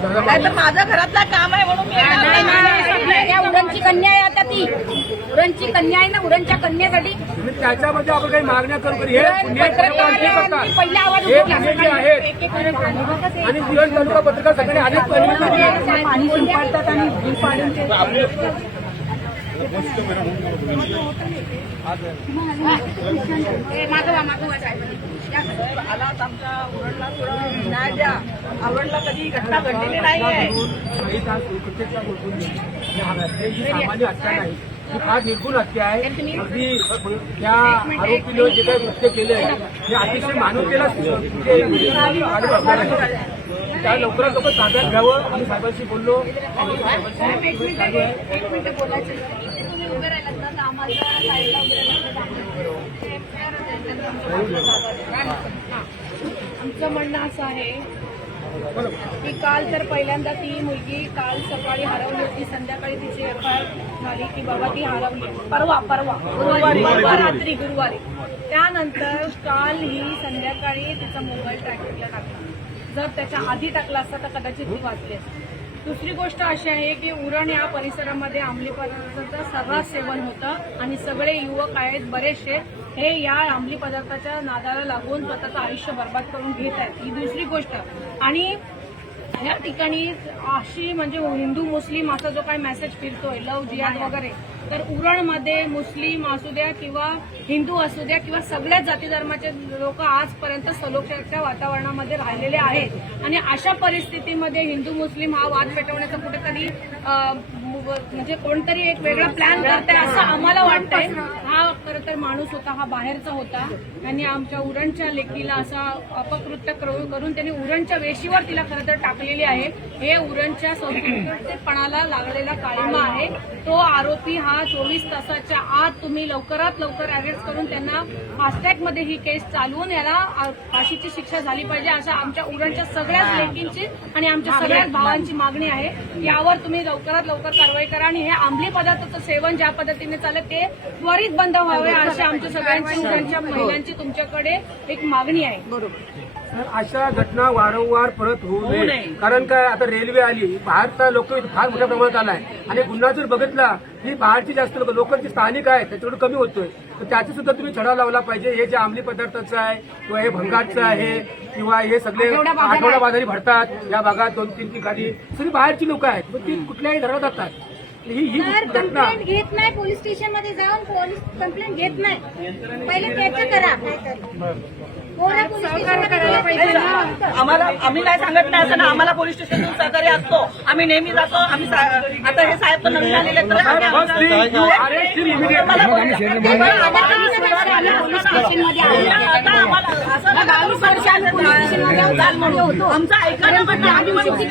नाही तर माझं घरातलं काम आहे म्हणून मी नाही, नाही, नाही. नाही, नाही, या उरणची कन्या आहे आता ती. उरणची कन्या आहे ना उरणच्या कन्यासाठी. तुम्ही त्याच्यामध्ये आपण काही मागण्या करू. हे पुणे पत्रकार जे करतात पहिला आवाज हे उठवला. पुणे जे आहेत आणि तालुका पत्रकार सगळे अनेक पाणी शिंपडतात आणि जीव पाडून ते ए, मागवा मागवा साहेबांनी. या. आलात आमच्या उरणला थोडं न्याय द्या आवडला कधी घटना घडलेली नाहीये काही तास सुरक्षेच्या गोष्टी ही सामान्य हत्या नाही ही फार निर्गुण हत्या आहे अगदी त्या आरोपीने जे काही कृत्य केले आहे हे अतिशय मानवतेला म्हणजे आढळून आलं. त्या लवकरात लवकर ताब्यात घ्यावं आम्ही साहेबांशी बोललो. आमचं म्हणणं असं आहे की काल तर पहिल्यांदा ती मुलगी काल सकाळी हरवली होती संध्याकाळी तिची एफ आय झाली की बाबा ती हरवली. परवा परवा गुरुवारी परवा रात्री गुरुवारी. त्यानंतर काल ही संध्याकाळी तिचा मोबाईल ट्रॅकिंगला टाकला जर त्याच्या आधी टाकला असता तर कदाचित ती वाचली असती. दुसरी गोष्ट अशी आहे की उरण या परिसरामध्ये अंमली पदार्थाचं सर्रास सेवन होतं आणि सगळे युवक आहेत बरेचसे हे या अंमली पदार्थाच्या नादाला लागून स्वतःचं आयुष्य बर्बाद करून घेत आहेत. ही दुसरी गोष्ट. आणि या ठिकाणी अशी म्हणजे हिंदू मुस्लिम असा जो काही मेसेज फिरतोय लव जिहाद वगैरे तर उरणमध्ये मुस्लिम असू द्या किंवा हिंदू असू द्या किंवा सगळ्याच जाती धर्माचे लोक आजपर्यंत सलोख्याच्या वातावरणामध्ये राहिलेले आहेत. आणि अशा परिस्थितीमध्ये हिंदू मुस्लिम हा वाद पेटवण्याचा कुठेतरी म्हणजे कोणतरी एक वेगळा प्लॅन करताय असं आम्हाला वाटतंय. हा खरं तर माणूस होता हा बाहेरचा होता. त्यांनी आमच्या उरणच्या लेकीला असा अपकृत्य करू- करून त्यांनी उरणच्या वेशीवर तिला खरं तर टाकलेली आहे. हे उरणच्या संस्कृतीपणाला लागलेला काळिमा आहे. तो आरोपी हा चोवीस तासाच्या आत तुम्ही लवकरात लवकर अरेस्ट करून त्यांना फास्टॅगमध्ये ही केस चालवून याला फाशीची शिक्षा झाली पाहिजे अशा आमच्या उरणच्या सगळ्याच लेकींची आणि आमच्या सगळ्याच भावांची मागणी आहे. यावर तुम्ही लवकरात लवकर कारवाई करा आणि हे अंमली पदार्थाचं सेवन ज्या पद्धतीने चालत ते त्वरित बंद व्हावे अशी आमच्या सगळ्यांची उरणच्या महिलांची तुमच्याकडे एक मागणी आहे. तर अशा घटना वारंवार परत होऊ नये. कारण काय आता रेल्वे आली बाहेरचा लोक फार मोठ्या प्रमाणात आलाय. आणि गुन्हा जर बघितला ही बाहेरची जास्त लोक लोकांची स्थानिक आहेत त्याच्याकडे कमी होतोय. तर त्याचा सुद्धा तुम्ही छडा लावला पाहिजे. हे जे अंमली पदार्थाचं आहे किंवा हे भंगारचं आहे किंवा हे सगळे आठवडा बाजारी भरतात या भागात दोन तीन ठिकाणी. सगळी बाहेरची लोक आहेत. मग ती कुठल्याही धरणात जातात. कंप्लेंट घेत नाही पोलीस स्टेशनमध्ये जाऊन पोलीस कंप्लेंट घेत नाही. पहिले त्याचं करा आम्हाला आम्ही काय सांगत नाही असं ना आम्हाला पोलीस स्टेशन सहकार्य असतो. आम्ही नेहमी जातो आम्ही आता हे साहेब पण नवीन आलेले तर आम्हाला असं आमचं ऐका ना, पण आम्ही